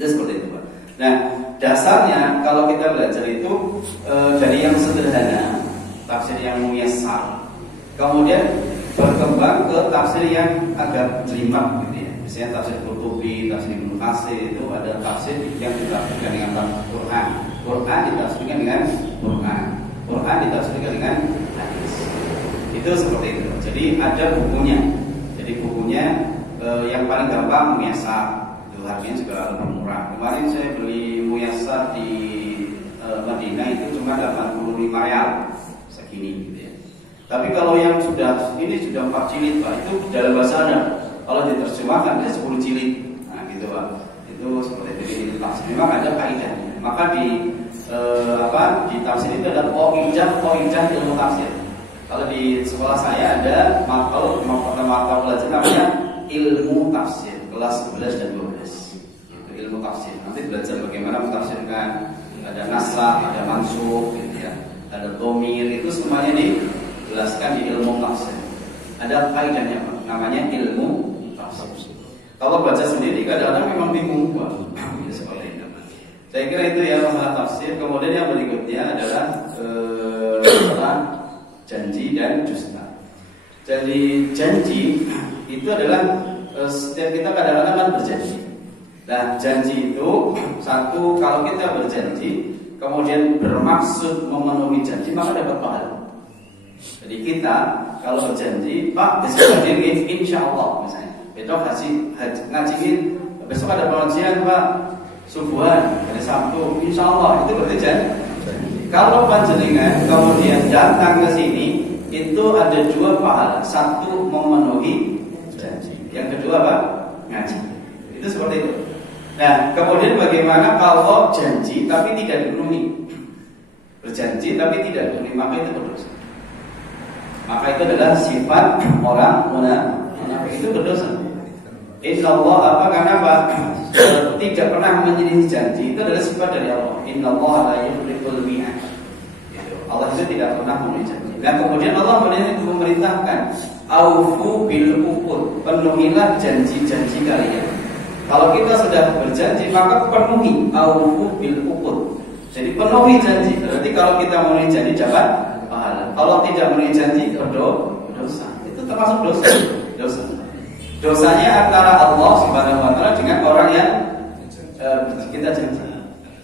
Dan seperti itu Pak. Nah dasarnya kalau kita belajar itu dari yang sederhana, tafsir yang muyassar, kemudian berkembang ke tafsir yang agak jelimet gitu ya. Misalnya tafsir Qurtubi, tafsir Ibnu Katsir itu ada tafsir yang ditafsirkan dengan Quran, Quran ditafsirkan dengan Quran, Quran ditafsirkan dengan hadis. Itu seperti itu. Jadi ada bukunya. Jadi bukunya yang paling gampang muyassar. Harganya juga lebih murah. Kemarin saya beli muyassar di Madinah itu cuma 85 rial segini gitu ya. Tapi kalau yang ini sudah 4 jilid Pak, itu dalam bahasa Arab. Kalau diterjemahkan dia 10 jilid. Nah gitu Pak. Itu seperti itu tafsir. Memang ada kaidahnya. Maka di tafsir itu ada qaidah ilmu tafsir. Kalau di sekolah saya ada mata pelajaran namanya ilmu tafsir kelas 11 dan 12. Itu ilmu tafsir. Nanti belajar bagaimana mentafsirkan, ada naslah, ada mansukh gitu ya. Ada dhamir, itu semuanya dijelaskan di ilmu tafsir. Ada kaidahnya Pak, namanya ilmu tafsir. Kalau baca sendiri kadang-kadang memang bingung Pak. Seperti itu. Saya kira itu ya masalah tafsir. Kemudian yang berikutnya adalah janji dan dusta. Jadi janji itu adalah setiap kita kadang-kadang kan berjanji. Nah janji itu satu, kalau kita berjanji kemudian bermaksud memenuhi janji maka dapat pahala. Jadi kita kalau berjanji Pak besok hadir insya Allah misalnya, besok ngajiin, besok ada pengajian Pak subuhan hari Sabtu insya Allah, itu berarti janji. Kalau panjenengan kemudian datang ke sini itu ada 2 pahala. Satu memenuhi janji, yang kedua apa? Ngaji. Itu seperti itu. Nah kemudian bagaimana kalau janji tapi tidak dipenuhi? Berjanji tapi tidak dipenuhi, maka itu berdosa. Maka itu adalah sifat orang munafik, itu berdosa. Innallaha tidak pernah menyelisih janji, itu adalah sifat dari Allah. Innallaha la yukhliful mi'ad. Allah itu tidak pernah memenuhi janji. Nah kemudian Allah memerintahkan aufu bil uqud, penuhilah janji-janji kalian. Kalau kita sudah berjanji maka penuhi aufu bil uqud. Jadi penuhi janji. Berarti kalau kita memenuhi janji dapat pahala. Kalau tidak memenuhi janji berdosa. Itu termasuk dosa. Dosanya antara Allah Subhanahu wa taala dengan orang yang kita janji.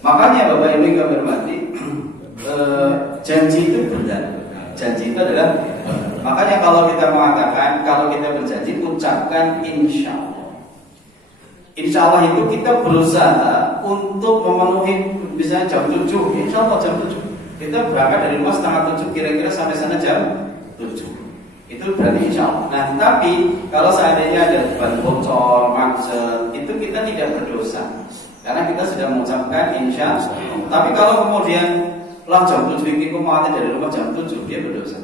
Makanya Bapak Ibu yang hormati, janji itu benar. Janji itu adalah makanya kalau kita mengatakan, kalau kita berjanji ucapkan insya Allah. Insya Allah itu kita berusaha untuk memenuhi, misalnya jam 7, insya Allah jam 7. Kita berangkat dari rumah setengah 7, kira-kira sampai sana jam 7. Itu berarti insya Allah. Nah tapi kalau seandainya ada ban bocor, macet, itu kita tidak berdosa karena kita sudah mengucapkan insya Allah. Tapi kalau kemudian jam 7 ini mati dari rumah jam 7, dia berdosa.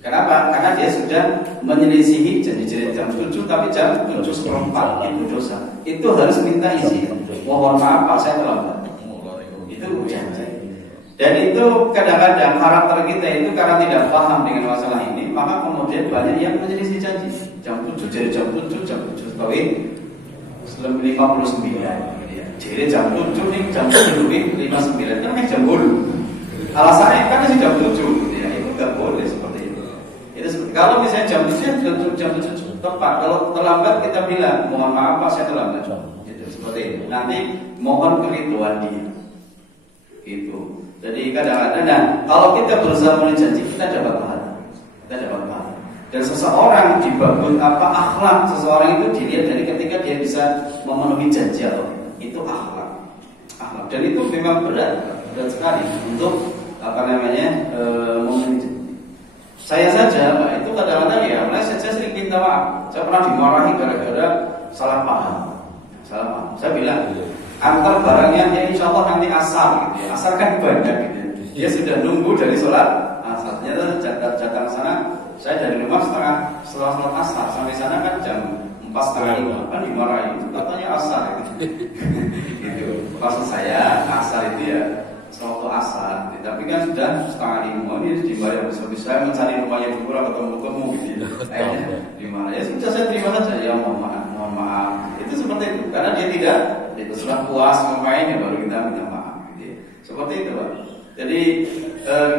Kenapa? Karena dia sudah menyelisihi janji jam 7 tapi jam 7:04, itu dosa. Itu harus minta izin. Mohon maaf Pak, saya terlambat. Itu janji. Dan itu kadang-kadang karakter kita itu karena tidak paham dengan masalah ini, maka kemudian banyak yang menyelisih janji. Jam 7 jadi jam 7 tapi 59 ya. Jadi jam 7 nih jam 7 nih 59 kan jam 10. Alasannya kan masih jam 7 ya, itu nggak boleh seperti itu. Kalau misalnya jam 7 tepat, kalau terlambat kita bilang mohon maaf Pak saya terlambat. Gitu, seperti itu. Nanti mohon keriduan dia. Gitu. Jadi kadang-kadang kalau kita berusaha memenuhi janji kita dapat pahala. Dan seseorang dibangun akhlak seseorang itu dilihat dari ketika dia bisa memenuhi janji atau itu akhlak. Dan itu memang berat sekali untuk memenuhi janji. Saya saja Pak itu kadang-kadang ya, saya sering minta maaf. Saya pernah dimarahi gara-gara salah paham. Saya bilang antar barangnya ya insya Allah nanti asar gitu ya. Asar kan banyak gitu. Dia sudah nunggu dari sholat asar. Ternyata datang ke sana, saya dari rumah setelah sholat asar sampai sana kan jam 4:30 kan dimarahi. Katanya asar gitu. Gitu. Maksud saya asar itu ya waktu asar. Tapi kan sudah 4:30 ini dimarahi habis saya mencari rumahnya dulu ketemu gitu. Dimarahi. Ya sudah saya terima saja ya mohon maaf. Itu seperti itu karena dia tidak itu sudah puas memainnya baru kita minta maaf gitu. Seperti itu Pak. Jadi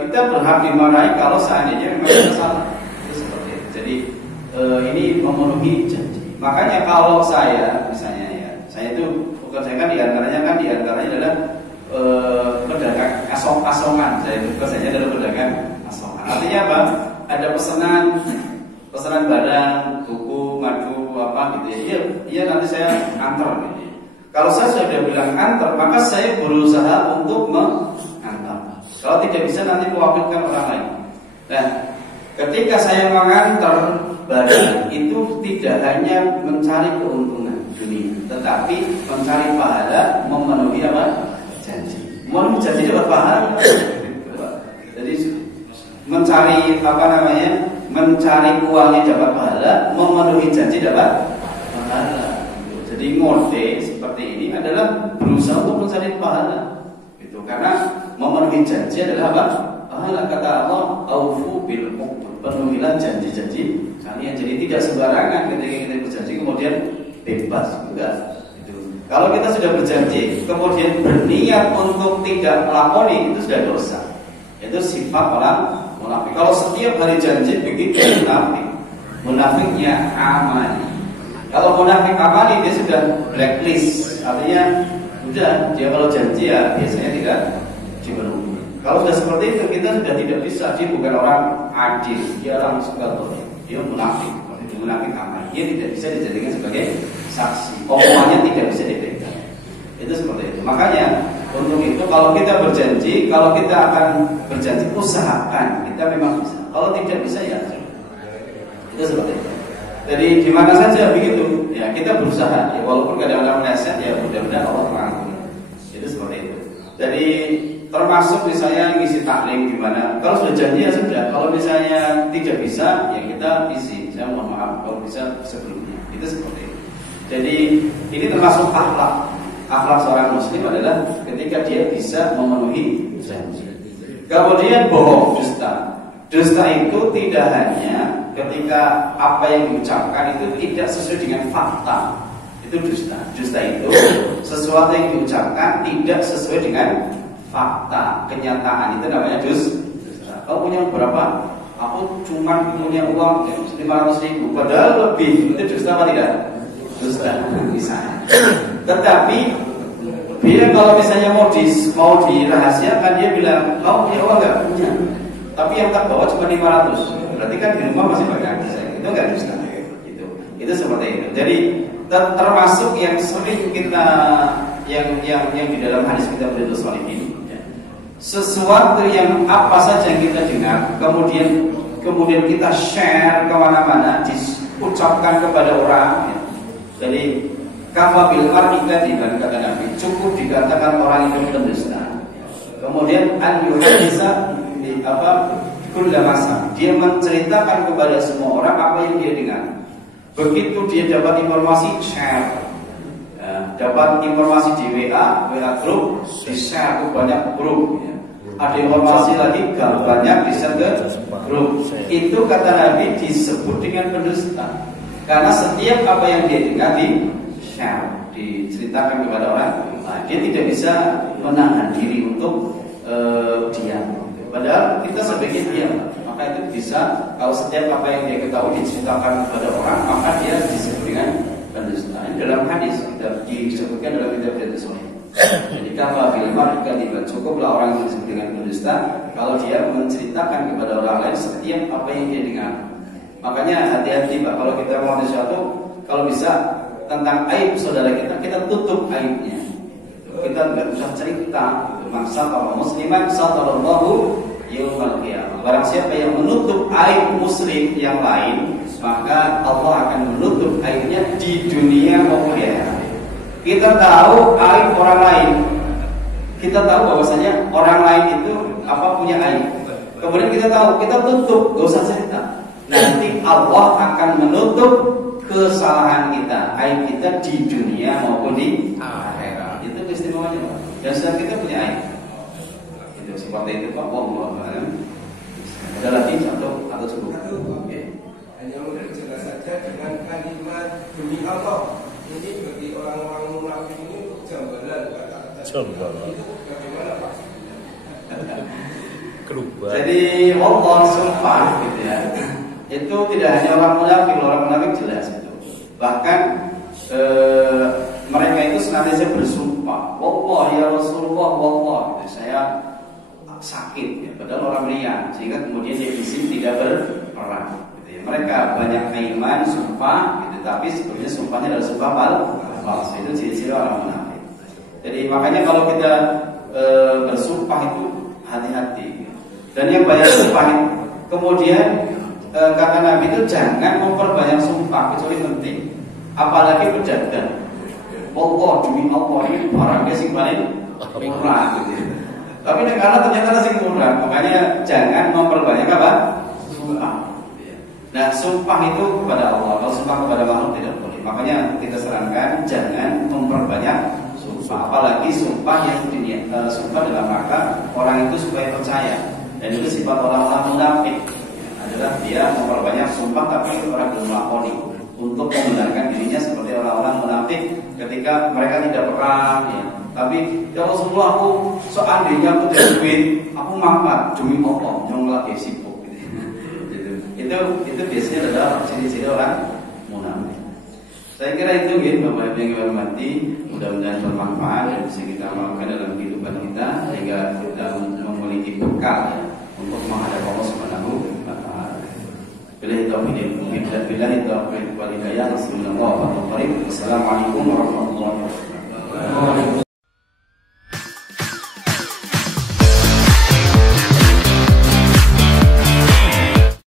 kita berhak dimarahi kalau seandainya memang kita salah. Itu seperti itu. Jadi ini memenuhi janji. Makanya kalau saya misalnya ya, saya itu pekerjaan diantaranya adalah pedagang asongan. Saya pekerjaannya adalah pedagang asongan. Artinya apa? Ada pesanan barang, buku, madu apa gitu ya. Iya nanti saya antar gitu. Kalau saya sudah bilang antar, maka saya berusaha untuk mengantar. Kalau tidak bisa nanti mewakilkan orang lain. Nah, ketika saya mengantar barang itu tidak hanya mencari keuntungan dunia, tetapi mencari pahala, memenuhi apa? Janji. Memenuhi janji dapat pahala. Jadi mencari mencari uangnya dapat pahala, memenuhi janji dapat pahala. Jadi ngode seperti ini adalah berusaha untuk mencari pahala. Itu karena memenuhi janji adalah apa? Pahala. Kata Allah, aufu bil uqud. Penuhilah janji-janji kalian. Jadi tidak sembarangan ketika kita berjanji kemudian bebas enggak. Itu. Kalau kita sudah berjanji kemudian berniat untuk tidak melakoni itu sudah dosa. Itu sifat orang munafik. Kalau setiap hari janji begitu munafik. Munafiknya amali. Kalau munafik amali dia sudah blacklist. Artinya udah dia kalau janji ya biasanya tidak dipenuhi. Kalau sudah seperti itu kita sudah tidak bisa. Dia bukan orang adil. Dia orang suka dia munafik. Itu munafik amali. Dia tidak bisa dijadikan sebagai saksi. Omongannya tidak bisa dipegang. Itu seperti itu. Makanya untuk itu kalau kita berjanji, kalau kita akan berjanji usahakan kita memang bisa. Kalau tidak bisa ya itu seperti itu. Jadi di mana saja begitu ya kita berusaha ya walaupun kadang-kadang meleset ya mudah-mudahan Allah merangkul. Itu seperti itu. Jadi termasuk misalnya ngisi taklim di mana kalau sudah janji ya sudah. Kalau misalnya tidak bisa ya kita isi. Saya mohon maaf kalau bisa sebelumnya. Itu seperti itu. Jadi ini termasuk akhlak. Akhlak seorang muslim adalah ketika dia bisa memenuhi janji. Kemudian bohong, dusta. Dusta itu tidak hanya ketika apa yang diucapkan itu tidak sesuai dengan fakta. Itu dusta. Dusta itu sesuatu yang diucapkan tidak sesuai dengan fakta, kenyataan. Itu namanya dusta. Kau punya berapa? Aku cuma punya uang 500.000, padahal lebih. Itu dusta apa tidak? Dusta misalnya. Tetapi dia kalau misalnya mau dirahasiakan dia bilang kau punya uang nggak punya, tapi yang tak bawa cuma 500. Berarti kan di rumah masih banyak. Itu nggak dusta. Itu seperti itu. Jadi termasuk yang sering kita yang di dalam hadis kita berdua soal ini. Sesuatu yang apa saja yang kita dengar, kemudian kita share kemana-mana, diucapkan kepada orang. Jadi kafa bil mar'i kadiban kata Nabi, cukup dikatakan orang itu pendusta. Kemudian an yuhadisa di kulla masa, dia menceritakan kepada semua orang apa yang dia dengar. Begitu dia dapat informasi share, dapat informasi di WA grup, di share ke banyak grup. ada informasi lagi gambarnya bisa ke grup. Itu kata Nabi disebut dengan pendusta. Karena setiap apa yang dia dengar di share, diceritakan kepada orang, dia tidak bisa menahan diri untuk diam. Padahal kita sebaiknya diam. Maka itu bisa, kalau setiap apa yang dia ketahui diceritakan kepada orang, maka dia disebut dengan pendusta. Ini dalam hadis kita disebutkan dalam kitab Riyadhus Shalihin. Jadi kalau mereka tidak cukuplah orang yang disebut dengan pendusta kalau dia menceritakan kepada orang lain setiap apa yang dia dengar. Makanya hati-hati Pak, kalau kita mau sesuatu, kalau bisa tentang aib saudara kita tutup aibnya. Kita nggak usah cerita. Maksud kalau musliman satallahu yaumal qiyamah. Barang siapa yang menutup aib muslim yang lain, maka Allah akan menutup aibnya di dunia maupun di akhirat. Kita tahu aib orang lain. Kita tahu bahwasanya orang lain itu punya aib. Kemudian kita tahu, kita tutup, gak usah cerita. Nanti Allah akan menutup kesalahan kita, aib kita di dunia maupun di akhirat. Itu keistimewaan. Dan sedang kita punya aib. Itu seperti itu Pak. Wallahu a'lam. Ada lagi atau cukup? Oke. Hanya memperjelas saja dengan kalimat demi Allah. Ini bagi orang-orang munafik ini jambalan kata-kata. Jambalan. Itu bagaimana Pak? Kerubah. Jadi Allah sumpah gitu ya. Itu tidak hanya orang munafik jelas itu. Bahkan mereka itu senantiasa bersumpah, wallah ya Rasulullah, wallah gitu. Saya sakit ya, padahal orang riya, sehingga kemudian dia isi tidak berperang gitu ya. Mereka banyak iman sumpah gitu, tapi sebenarnya sumpahnya adalah sumpah palsu. Itu ciri-ciri orang munafik. Jadi makanya kalau kita bersumpah itu hati-hati. Dan yang banyak sumpah itu, kemudian kata Nabi itu jangan memperbanyak sumpah kecuali penting, apalagi pedagang. Allah demi Allah ini barangnya sing paling murah gitu. Tapi karena ternyata sing murah, makanya jangan memperbanyak sumpah. Nah, sumpah itu kepada Allah. Kalau sumpah kepada makhluk tidak boleh. Makanya kita sarankan jangan memperbanyak sumpah, apalagi sumpah yang sumpah dalam rangka orang itu supaya percaya. Dan itu sifat orang-orang munafik adalah dia memperbanyak sumpah tapi orang belum melakoni untuk membenarkan dirinya seperti orang-orang munafik ketika mereka tidak perang ya. Tapi ya Rasulullah, aku seandainya aku tidak duit, aku makan demi Allah yang lagi sibuk gitu. Itu biasanya adalah ciri-ciri orang munafik. Saya kira itu ya Bapak Ibu yang hormati, mudah-mudahan bermanfaat dan bisa kita amalkan dalam kehidupan kita sehingga kita memiliki bekal ya, untuk menghadap Allah Subhanahu wa taala. Billahi taufiq wal hidayah. Assalamualaikum warahmatullahi wabarakatuh.